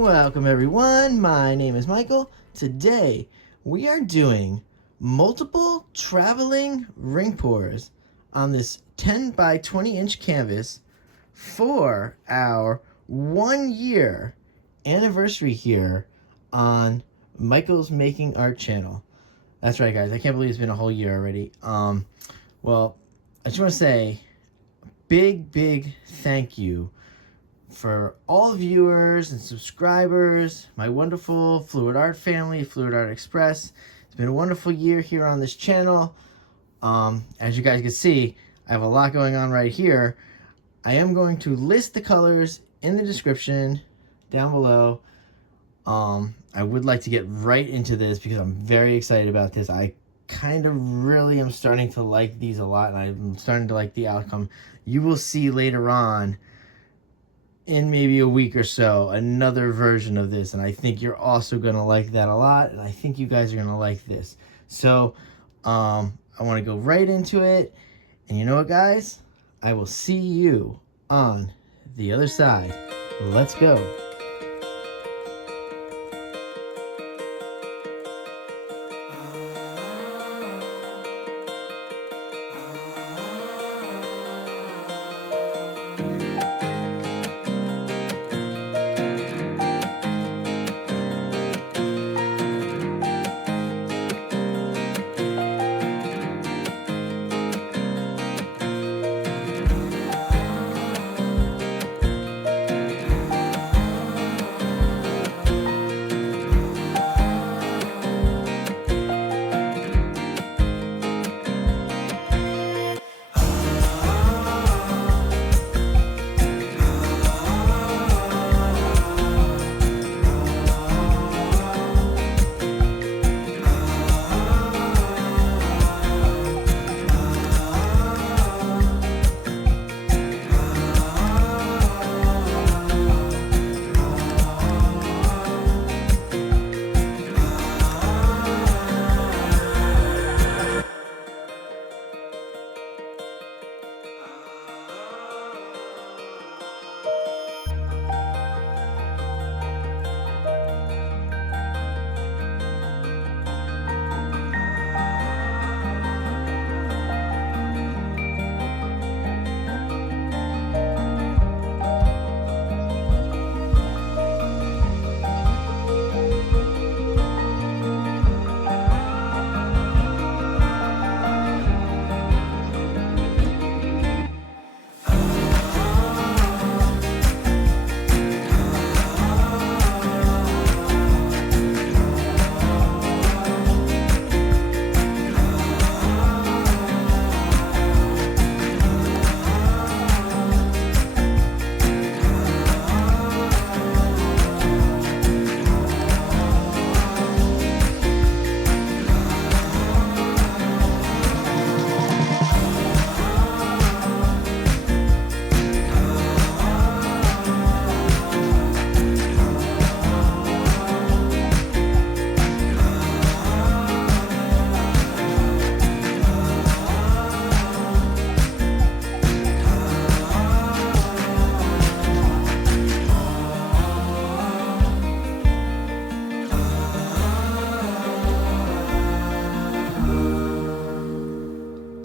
Welcome everyone, my name is Michael. Today we are doing multiple traveling ring pours on this 10 by 20 inch canvas for our 1 year anniversary here on Michael's Making Art channel. That's right guys, I can't believe it's been a whole year already. Well, I just want to say big thank you for all viewers and subscribers, my wonderful Fluid Art family, Fluid Art Express. It's been a wonderful year here on this channel. As you guys can see, I have a lot going on right here. I am going to list the colors in the description down below. I would like to get right into this because I'm very excited about this. I kind of really am starting to like these a lot, and I'm starting to like the outcome. You will see later on in maybe a week or so another version of this, and I think you're also gonna like that a lot, and I think you guys are gonna like this. So I want to go right into it, and you know what guys, I will see you on the other side. Let's go.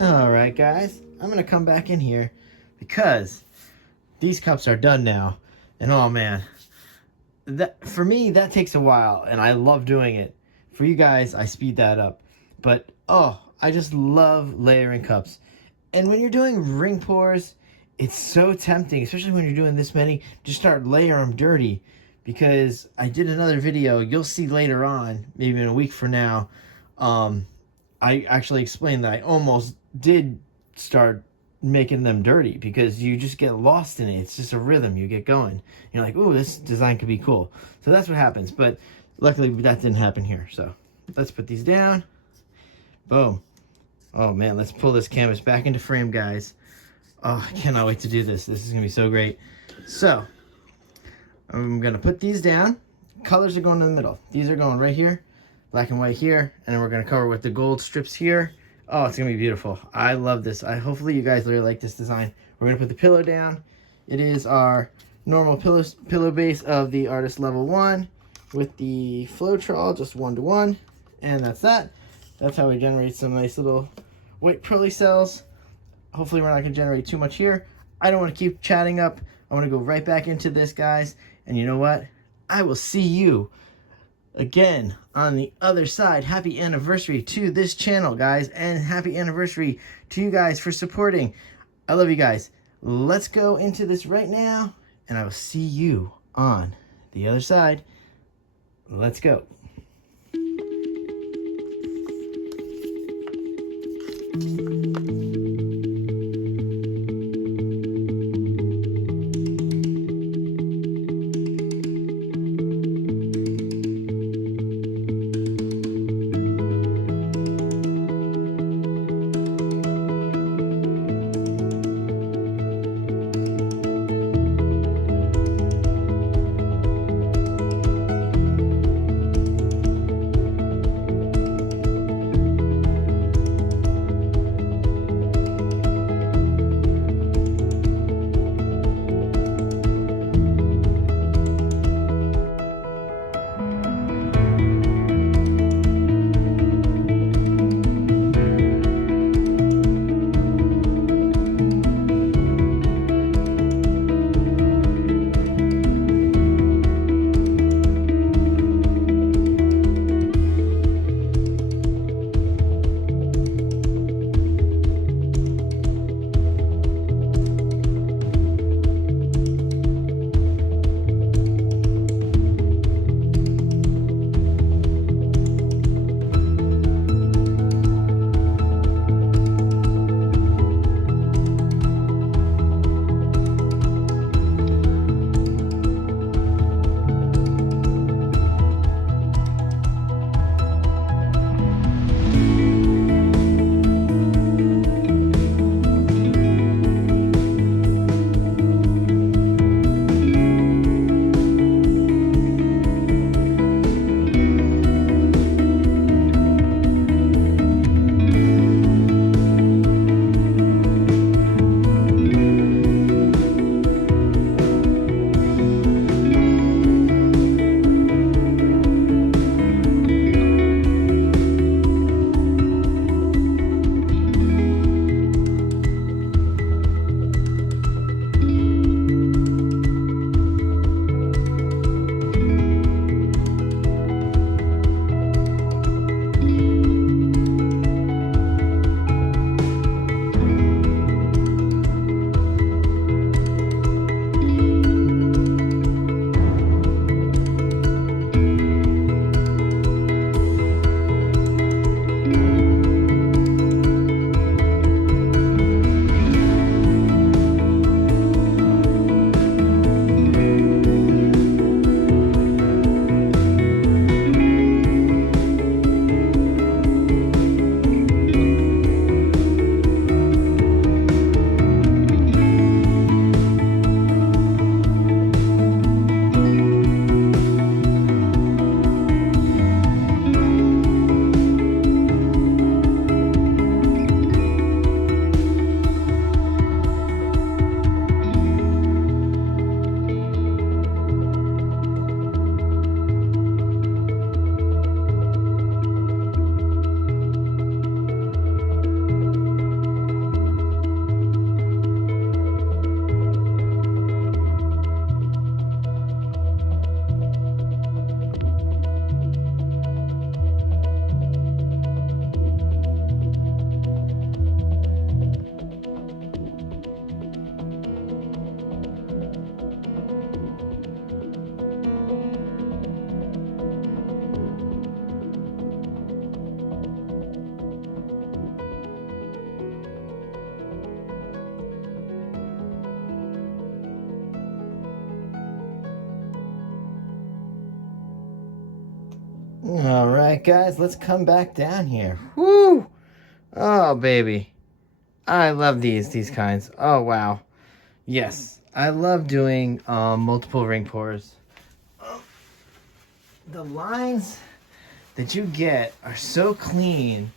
Alright guys, I'm gonna come back in here because these cups are done now, and oh man, that for me that takes a while and I love doing it. For you guys I speed that up, but oh, I just love layering cups. And when you're doing ring pours, it's so tempting, especially when you're doing this many, just start layering them dirty, because I did another video you'll see later on, maybe in a week from now. I actually explained that I almost did start making them dirty because you just get lost in it. It's just a rhythm. You get going. You're like, ooh, this design could be cool. So that's what happens. But luckily that didn't happen here. So let's put these down. Boom. Oh man, let's pull this canvas back into frame, guys. Oh, I cannot wait to do this. This is going to be so great. So I'm going to put these down. Colors are going in the middle. These are going right here. Black and white here, and then we're going to cover with the gold strips here. Oh, it's going to be beautiful. I love this. Hopefully you guys really like this design. We're going to put the pillow down. It is our normal pillow base of the Artist Level 1 with the flow trawl, just 1-to-1. And that's that. That's how we generate some nice little white pearly cells. Hopefully we're not going to generate too much here. I don't want to keep chatting up. I want to go right back into this, guys. And you know what? I will see you again on the other side. Happy anniversary to this channel, guys. And happy anniversary to you guys for supporting. I love you guys. Let's go into this right now. And I will see you on the other side. Let's go. All right, guys, let's come back down here. Woo! Oh, baby. I love these kinds. Oh, wow. Yes, I love doing multiple ring pours. The lines that you get are so clean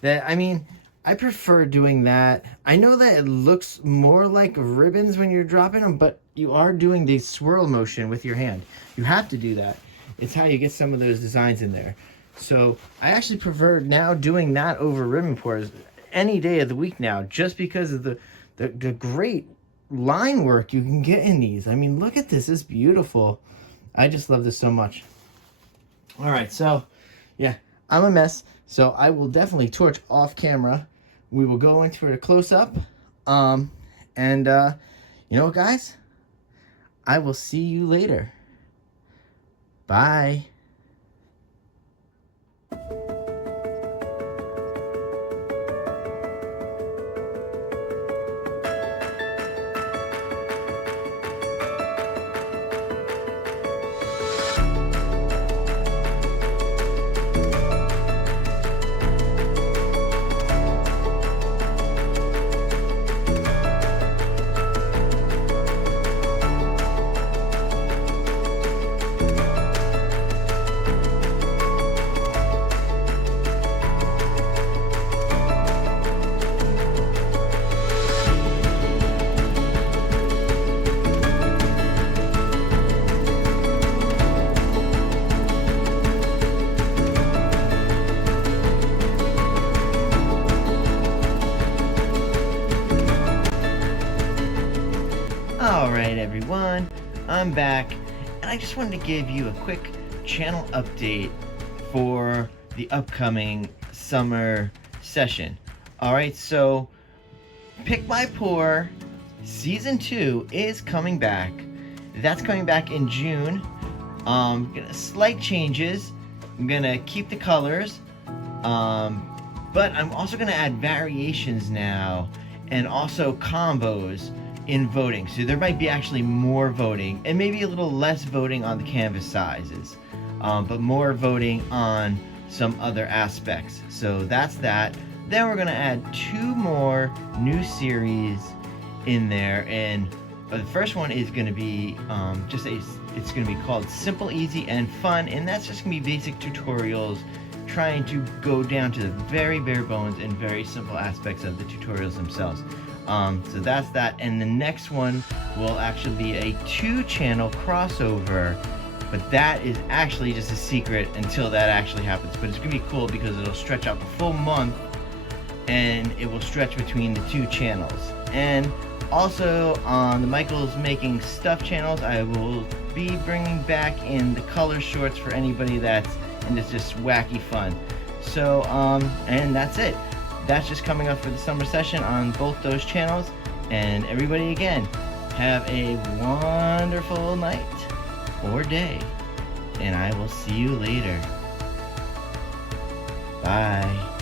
that, I mean, I prefer doing that. I know that it looks more like ribbons when you're dropping them, but you are doing the swirl motion with your hand. You have to do that. It's how you get some of those designs in there. So I actually prefer now doing that over ribbon pours any day of the week now, just because of the great line work you can get in these. I mean, look at this. It's beautiful. I just love this so much. All right, so yeah, I'm a mess. So I will definitely torch off camera. We will go into a close-up. You know what, guys? I will see you later. Bye. Alright everyone, I'm back, and I just wanted to give you a quick channel update for the upcoming summer session. Alright, so Pick My Pour Season 2 is coming back. That's coming back in June. Slight changes. I'm gonna keep the colors, but I'm also gonna add variations now, and also combos in voting. So there might be actually more voting, and maybe a little less voting on the canvas sizes, but more voting on some other aspects. So that's that. Then we're gonna add 2 more new series in there, and the first one is gonna be it's gonna be called Simple, Easy, and Fun, and that's just gonna be basic tutorials trying to go down to the very bare bones and very simple aspects of the tutorials themselves. So that's that, and the next one will actually be a 2-channel crossover, but that is actually just a secret until that actually happens. But it's gonna be cool because it'll stretch out the full month, and it will stretch between the 2 channels. And also on the Michael's Making Stuff channels, I will be bringing back in the color shorts for anybody that's into just wacky fun. So and that's it. That's just coming up for the summer session on both those channels. And everybody, again, have a wonderful night or day, and I will see you later. Bye.